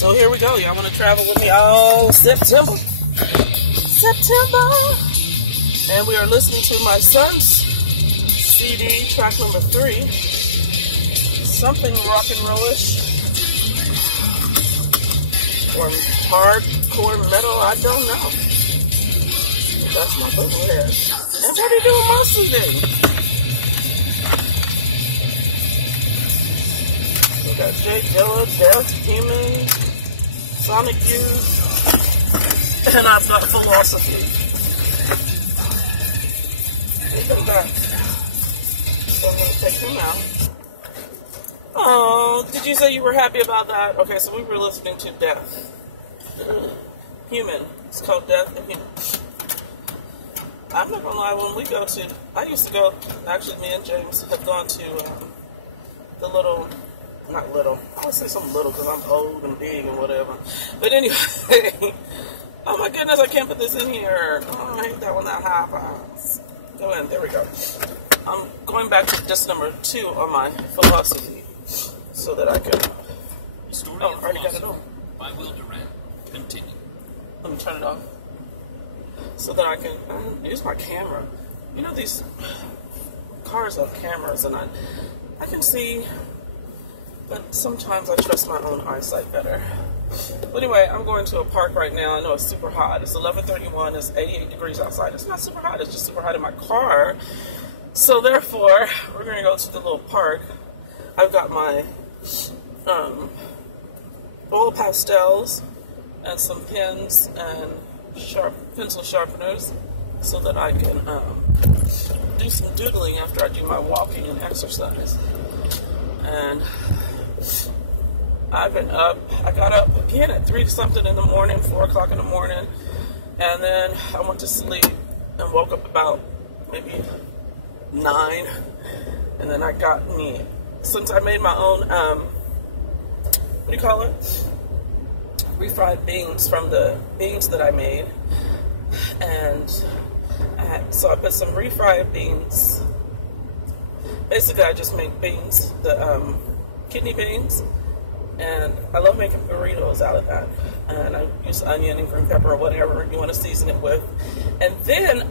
So here we go. Y'all want to travel with me all September? And we are listening to my son's CD, track number 3. Something rock and rollish. Or hardcore metal, I don't know. That's my book there. And what are you doing most of it? We got Jake Dilla, Death, Human, Sonic Youth, and I've got Philosophy. Come back. So I'm going to take them out. Oh, did you say you were happy about that? Okay, so we were listening to Death. Human. It's called Death and Human. I'm not going to lie, when we go to, I used to go, actually me and James have gone to the little, not little, I would say something little because I'm old and big and whatever. But anyway, oh my goodness, I can't put this in here. Oh, I hate that one that high. Go in, there we go. I'm going back to disc number 2 on my Philosophy so that I can, Story oh, I already got it on. By Will Durant. Continue. Let me turn it off so that I can use my camera. You know, these cars have cameras and I can see, but sometimes I trust my own eyesight better. But anyway, I'm going to a park right now. I know it's super hot. It's 11:31. It's 88 degrees outside. It's not super hot. It's just super hot in my car. So therefore, we're going to go to the little park. I've got my oil pastels and some pens and pencil sharpeners so that I can do some doodling after I do my walking and exercise. And I've been up, I got up again at 3 something in the morning, 4 o'clock in the morning, and then I went to sleep and woke up about maybe 9, and then I got me, since I made my own, what do you call it? Refried beans from the beans that I made, and so I put some refried beans. Basically, I just make beans, the kidney beans, and I love making burritos out of that. And I use onion and green pepper or whatever you want to season it with. And then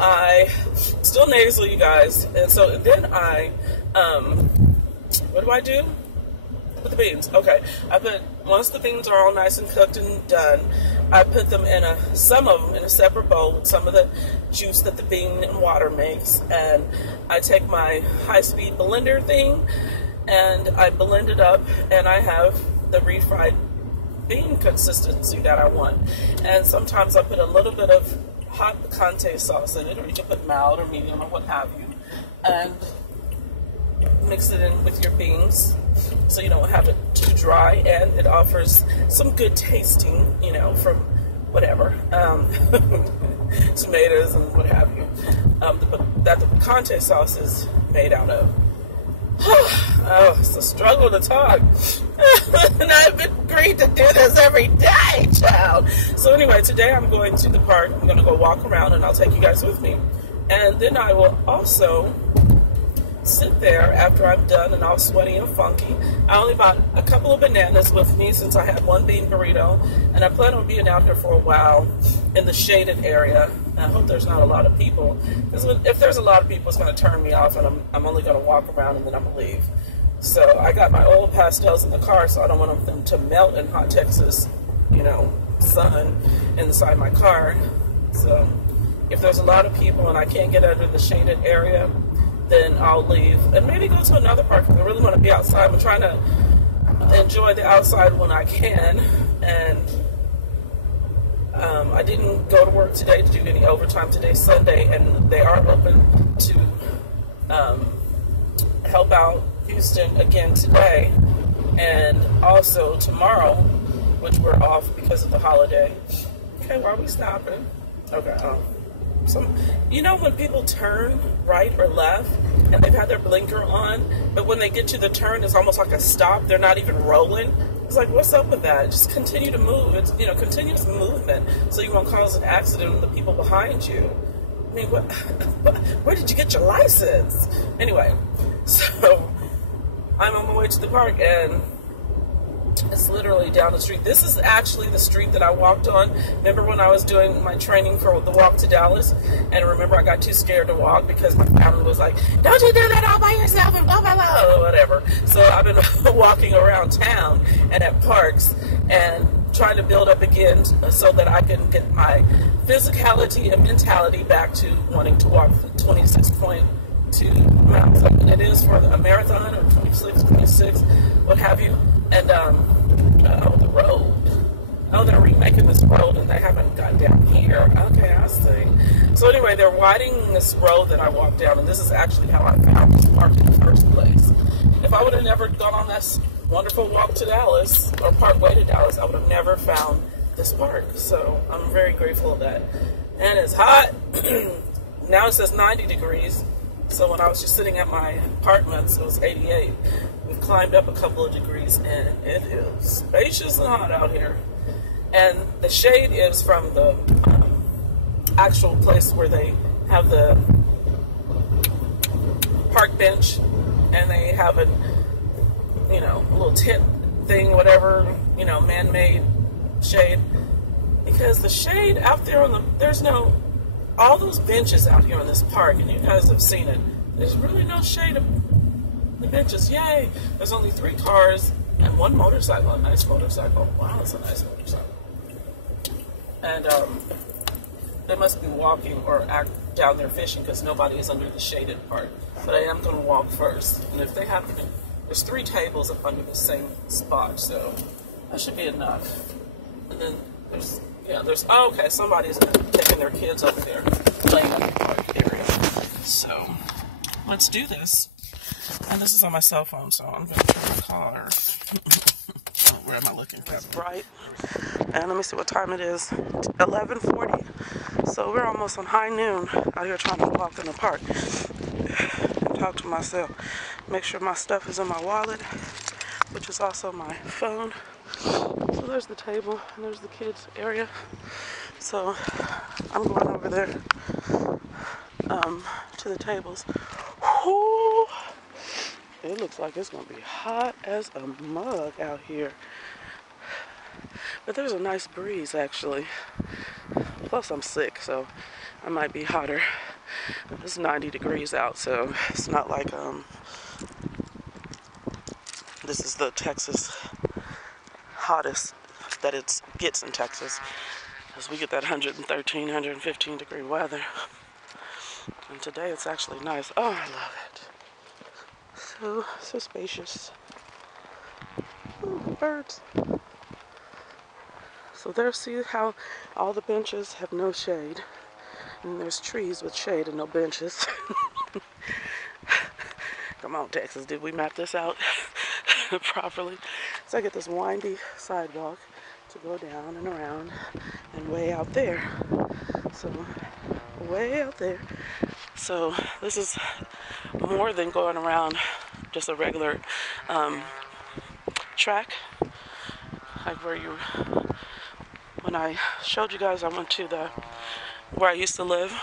still nasal, you guys. And so then what do I do? With the beans. Okay. Once the beans are all nice and cooked and done, I put them some of them in a separate bowl with some of the juice that the bean and water makes. And I take my high-speed blender thing and I blend it up, and I have the refried bean consistency that I want. And sometimes I put a little bit of hot picante sauce in it, or you can put mild or medium or what have you, and mix it in with your beans so you don't have it too dry, and it offers some good tasting, from whatever, tomatoes and what have you, that the picante sauce is made out of. Oh, it's a struggle to talk. And I've been agreed to do this every day, child. So anyway, today I'm going to the park. I'm going to go walk around, and I'll take you guys with me. And then I will also sit there after I'm done and all sweaty and funky. I only bought a couple of bananas with me since I had one bean burrito, and I plan on being out here for a while in the shaded area. And I hope there's not a lot of people, because if there's a lot of people, it's going to turn me off, and I'm only going to walk around and then I'm going to leave. So I got my oil pastels in the car, so I don't want them to melt in hot Texas, sun inside my car. So if there's a lot of people and I can't get under the shaded area, then I'll leave and maybe go to another park if I really want to be outside. I'm trying to enjoy the outside when I can, and I didn't go to work today to do any overtime. Today's Sunday, and they are open to help out Houston again today, and also tomorrow, which we're off because of the holiday. Okay, why are we stopping? Okay, when people turn right or left and they've had their blinker on, but when they get to the turn, it's almost like a stop. They're not even rolling. It's like, what's up with that? Just continue to move. It's, continuous movement, so you won't cause an accident with the people behind you. I mean, where did you get your license? Anyway, so I'm on my way to the park, and It's literally down the street. This is actually the street that I walked on. Remember when I was doing my training for the walk to Dallas? And remember I got too scared to walk because my family was like, don't you do that all by yourself and blah, blah, blah, or whatever. So I've been walking around town and at parks and trying to build up again so that I can get my physicality and mentality back to wanting to walk 26.2 miles. I mean, it is for a marathon or 26, what have you. And, oh, the road. Oh, they're remaking this road and they haven't got down here. Okay, I see. So anyway, they're widening this road that I walked down, and this is actually how I found this park in the first place. If I would have never gone on this wonderful walk to Dallas, or partway to Dallas, I would have never found this park. So I'm very grateful of that. And it's hot. Now it says 90 degrees. So when I was just sitting at my apartments, it was 88. We've climbed up a couple of degrees, and it is spacious and hot out here. And the shade is from the actual place where they have the park bench, and they have a, you know, a little tent thing, whatever, you know, man-made shade. Because the shade out there on the, there's no, all those benches out here in this park, and you guys have seen it, there's really no shade of the benches. Yay! There's only 3 cars and 1 motorcycle, a nice motorcycle. Wow, it's a nice motorcycle. And they must be walking or down there fishing because nobody is under the shaded part. But I am going to walk first. And if they happen to, there's 3 tables up under the same spot, so that should be enough. And then there's, yeah, there's, oh, okay, somebody's taking their kids over there playing in the park area. So let's do this. And this is on my cell phone, so I'm going to turn the car. Where am I looking? It's bright. And let me see what time it is. 11:40. So we're almost on high noon out here trying to walk in the park. And talk to myself. Make sure my stuff is in my wallet, which is also my phone. So there's the table, and there's the kids' area. So I'm going over there to the tables. Whoo! It looks like it's going to be hot as a mug out here. But there's a nice breeze, actually. Plus, I'm sick, so I might be hotter. It's 90 degrees out, so it's not like, this is the Texas hottest that it gets in Texas. Because we get that 113, 115 degree weather. And today it's actually nice. Oh, I love it. So spacious. Ooh, birds. So there, see how all the benches have no shade. And there's trees with shade and no benches. Come on, Texas, did we map this out properly? So I get this windy sidewalk to go down and around and way out there. So, way out there. So this is more than going around just a regular track, like where you, when I showed you guys, I went to where I used to live,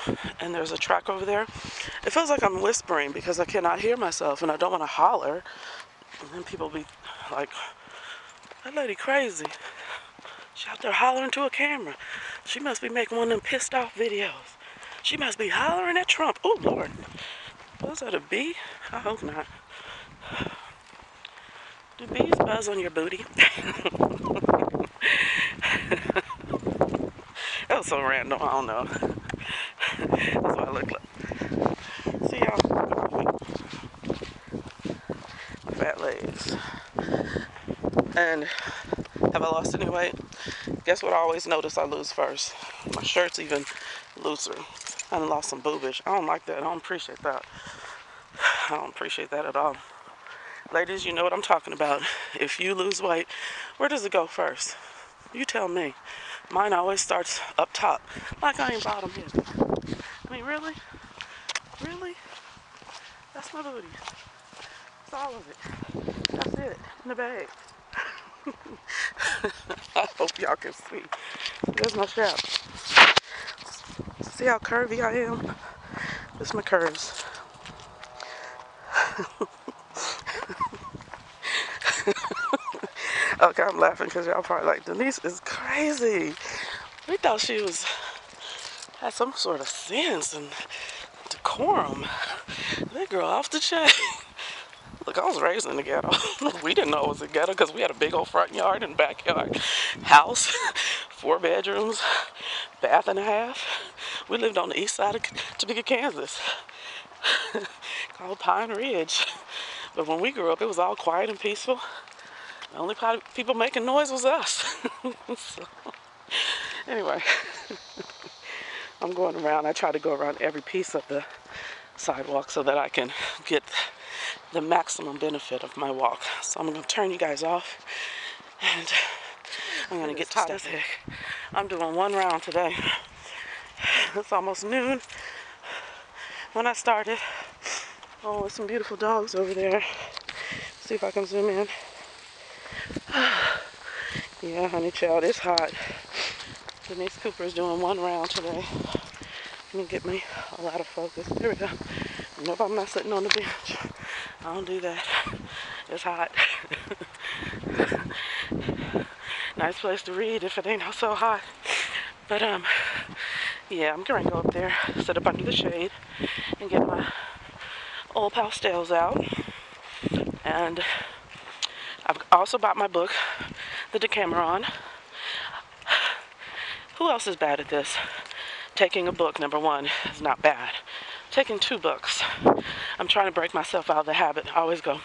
and there's a track over there. It feels like I'm whispering because I cannot hear myself, and I don't want to holler, and then people be like, that lady crazy. She out there hollering to a camera. She must be making one of them pissed off videos. She must be hollering at Trump. Oh, Lord. Was that a bee? I hope not. Do bees buzz on your booty? That was so random. I don't know. That's what I look like. See y'all? My fat legs. And have I lost any weight? Guess what I always notice I lose first? My shirt's even looser. I done lost some boobage. I don't like that. I don't appreciate that. I don't appreciate that at all. Ladies, you know what I'm talking about. If you lose weight, where does it go first? You tell me. Mine always starts up top. Like I ain't bottom yet. I mean, really? Really? That's my booty. That's all of it. That's it. In the bag. I hope y'all can see. There's my strap. See how curvy I am? This is my curves. Okay, I'm laughing because y'all probably like, Denise is crazy. We thought she had some sort of sense and decorum. That girl off the chain. Look, I was raised in the ghetto. We didn't know it was a ghetto because we had a big old front yard and backyard. House, 4 bedrooms, bath and a half. We lived on the east side of Topeka, Kansas, called Pine Ridge. But when we grew up, it was all quiet and peaceful. The only people making noise was us. So, anyway, I'm going around. I try to go around every piece of the sidewalk so that I can get the maximum benefit of my walk. So I'm going to turn you guys off, and I'm going to get hot as heck. I'm doing 1 round today. It's almost noon when I started. Oh, there's some beautiful dogs over there. See if I can zoom in. Yeah, honey child, it's hot. Denise Cooper is doing 1 round today. Let me get me a lot of focus. There we go. Nope, I'm not sitting on the bench. I don't do that. It's hot. Nice place to read if it ain't so hot. But yeah, I'm gonna go up there, sit up under the shade, and get my old pastels out. And I've also bought my book, The Decameron. Who else is bad at this? Taking a book, number 1, is not bad. Taking 2 books. I'm trying to break myself out of the habit. I always go,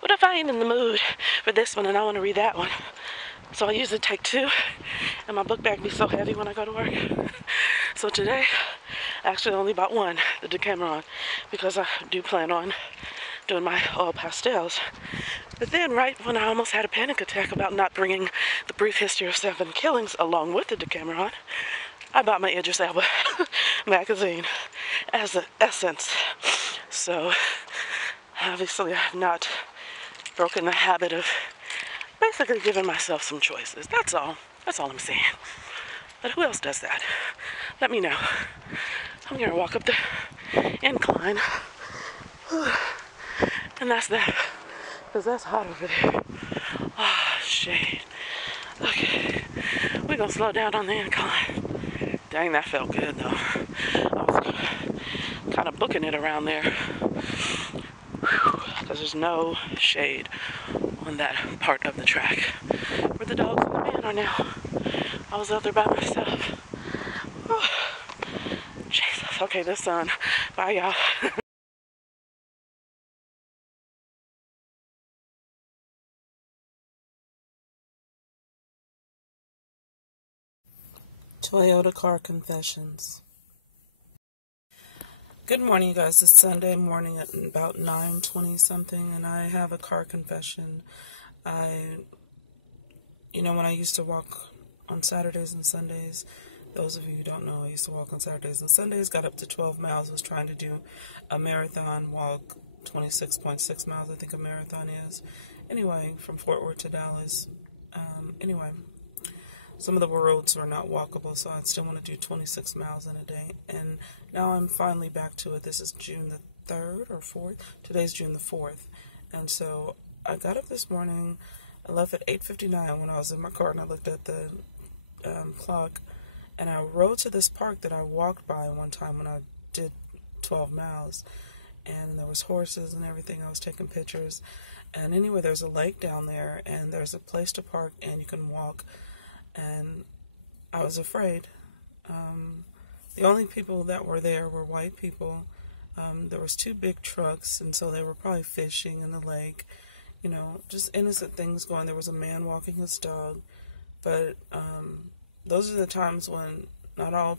what if I ain't in the mood for this one and I want to read that one? So I usually take 2, and my book bag be so heavy when I go to work. So today, I actually only bought 1, the Decameron, because I do plan on doing my oil pastels. But then, right when I almost had a panic attack about not bringing the Brief History of 7 Killings along with the Decameron, I bought my Idris Elba magazine as an essence. So, obviously, I have not broken the habit of basically giving myself some choices. That's all. That's all I'm saying. But who else does that? Let me know. I'm going to walk up the incline. And that's that. Because that's hot over there. Ah, shade. Okay. We're going to slow down on the incline. Dang, that felt good, though. I was kind of booking it around there. Because there's no shade on that part of the track where the dogs and the man are now. I was out there by myself. Oh, Jesus. Okay, the sun. Bye, y'all. Toyota car confessions. Good morning, you guys. It's Sunday morning at about 9:20 something, and I have a car confession. When I used to walk on Saturdays and Sundays, those of you who don't know, I used to walk on Saturdays and Sundays, got up to 12 miles, was trying to do a marathon walk, 26.6 miles, I think a marathon is. Anyway, from Fort Worth to Dallas. Some of the roads were not walkable, so I'd still want to do 26 miles in a day. And now I'm finally back to it. This is June the 3rd or 4th. Today's June the 4th. And so I got up this morning. I left at 8:59 when I was in my car, and I looked at the clock. And I rode to this park that I walked by one time when I did 12 miles. And there was horses and everything. I was taking pictures. And anyway, there's a lake down there, and there's a place to park, and you can walk. And I was afraid. The only people that were there were white people. There was 2 big trucks, and so they were probably fishing in the lake. Just innocent things going. There was a man walking his dog. But those are the times when not all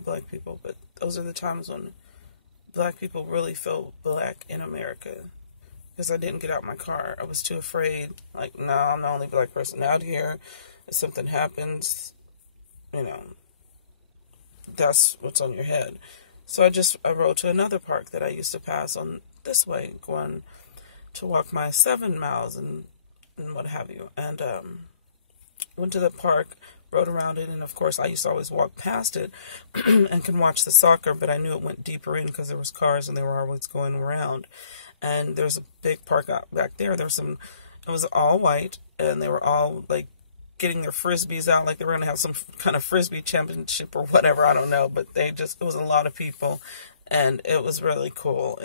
black people, but those are the times when black people really feel black in America. Because I didn't get out my car. I was too afraid. Like, no, I'm the only black person out here. If something happens, that's what's on your head. So I rode to another park that I used to pass on this way, going to walk my 7 miles and what have you. And went to the park, rode around it, and of course I used to always walk past it and can watch the soccer, but I knew it went deeper in because there was cars and they were always going around. And there's a big park out back there. There's some It was all white, and they were all like getting their frisbees out, like they were going to have some kind of frisbee championship or whatever, I don't know, but it was a lot of people, and it was really cool.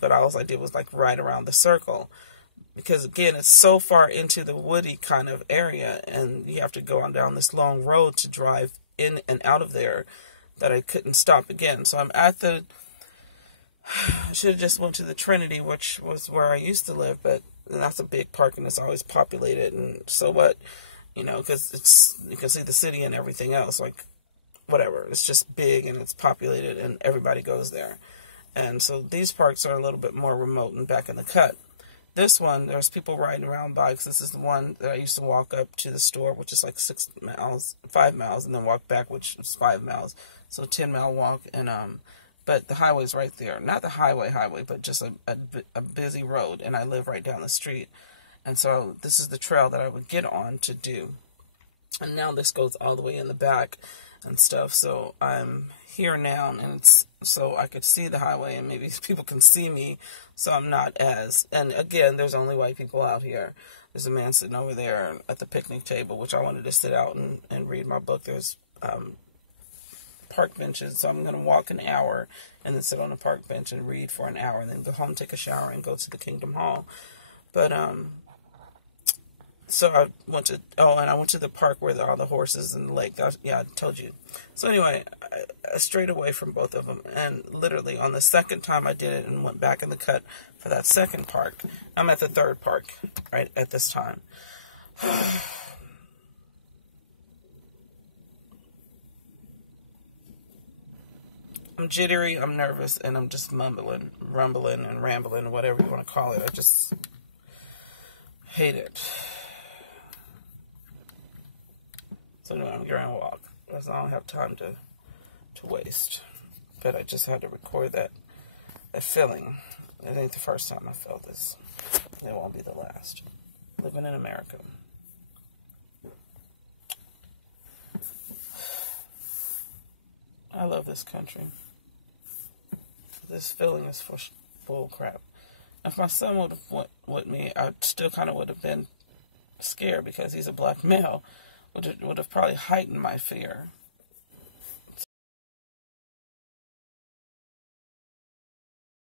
But all I did was like ride around the circle, because again, it's so far into the woody kind of area, and you have to go on down this long road to drive in and out of there, that I couldn't stop again. So I'm at I should have just went to the Trinity, which was where I used to live, but that's a big park and it's always populated, and so what, because you can see the city and everything else, like whatever, it's just big and it's populated and everybody goes there. And so these parks are a little bit more remote and back in the cut. This one, there's people riding around bikes. This is the one that I used to walk up to the store, which is like 5 miles, and then walk back, which is 5 miles. So 10-mile walk, and but the highway's right there. Not the highway, but just a busy road, and I live right down the street. And so this is the trail that I would get on to do. And now this goes all the way in the back and stuff. So I'm here now, and so I could see the highway, and maybe people can see me, so I'm not and again, there's only white people out here. There's a man sitting over there at the picnic table, which I wanted to sit out and read my book. There's park benches, so I'm going to walk an hour and then sit on a park bench and read for an hour, and then go home, take a shower, and go to the Kingdom Hall. But so I went to the park where all the horses and the lake. I told you. So anyway, I strayed away from both of them, and literally on the second time I did it and went back in the cut for that second park. I'm at the third park right at this time. I'm jittery, I'm nervous, and I'm just rumbling, and rambling, whatever you want to call it. I just hate it. So anyway, I'm going to walk, because I don't have time to waste. But I just had to record that feeling. It ain't the first time I felt this. It won't be the last. Living in America. I love this country. This feeling is full crap. If my son would have went with me, I still kind of would have been scared, because he's a black male. Would have probably heightened my fear.